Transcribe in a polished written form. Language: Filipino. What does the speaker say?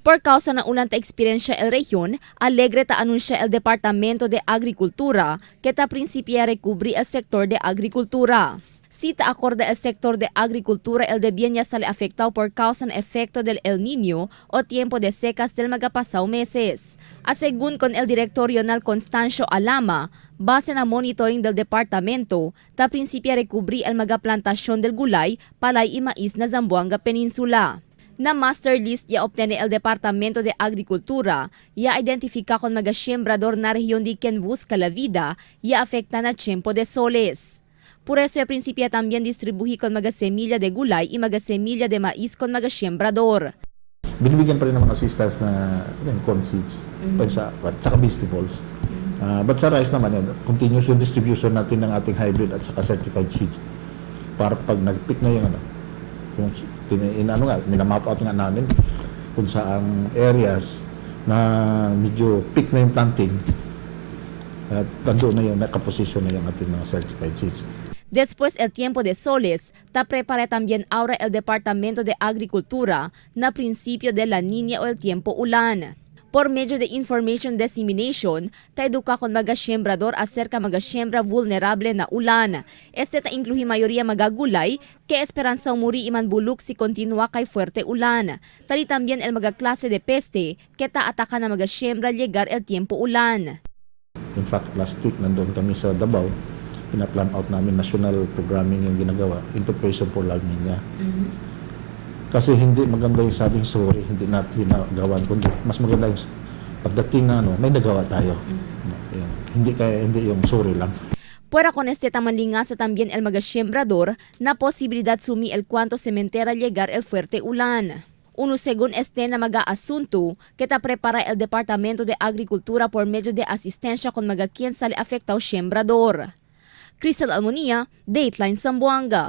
Por causa ng ulan ta eksperyensya el rehiyon, alegre ta anunsya el Departamento de Agricultura que ta principiare cubri el sector de agricultura. Sita acorde el sector de agricultura el de bien ya sale afectado por causa ng efecto del El Niño o tiempo de secas del magapasaw meses. Asegun con el Directorio Regional Constancio Alama, base na monitoring del departamento, ta principiare cubri el magaplantasyon del gulay, palay y mais na Zamboanga Peninsula. Na master list ya obtene el Departamento de Agricultura, ya identifika con magasiembrador na rehiyon di Kenvus Calavida, ya afekta na tiempo de soles. Por eso, principia también distribuhi con magasemilla de gulay y magasemilla de mais con magasiembrador. Binibigyan pa rin naman assistance na corn seeds at saka vegetables. But sa rice naman, continuous yung distribution natin ng ating hybrid at saka certified seeds. Para pag nag-pick na yung minamap out nga namin kung saang areas na medyo pick na yung planting at tando na yung nakaposisyon na yung ating mga certified seeds. Después el tiempo de soles, ta prepara también ahora el Departamento de Agricultura na principio de la Niña o el tiempo ulan. Por medio de information dissemination, ta educa con magasiembrador acerca magasiembra vulnerable na ulan. Este ta incluye mayoría magagulay que esperanza muri iman buluk si continua kay fuerte ulan. Tali también el magaklase de peste que ta ataka na magasiembra llegar el tiempo ulan. In fact, last week nandun kami sa Davao, pinaplan out namin national programming yung ginagawa in preparation for La Nina. Kasi hindi maganda yung sabing sorry, hindi natin ginagawan, kundi mas maganda yung pagdating na may nagawa tayo. Hindi yung sorry lang. Fuera con este tamanlinga sa también el magasiembrador na posibilidad sumi el cuanto sementera llegar el fuerte ulan. Uno según este na mag-aasunto que ta prepara el Departamento de Agricultura por medio de asistencia con magakien sale afectao siembrador. Crystal Almonia, Dateline Zamboanga.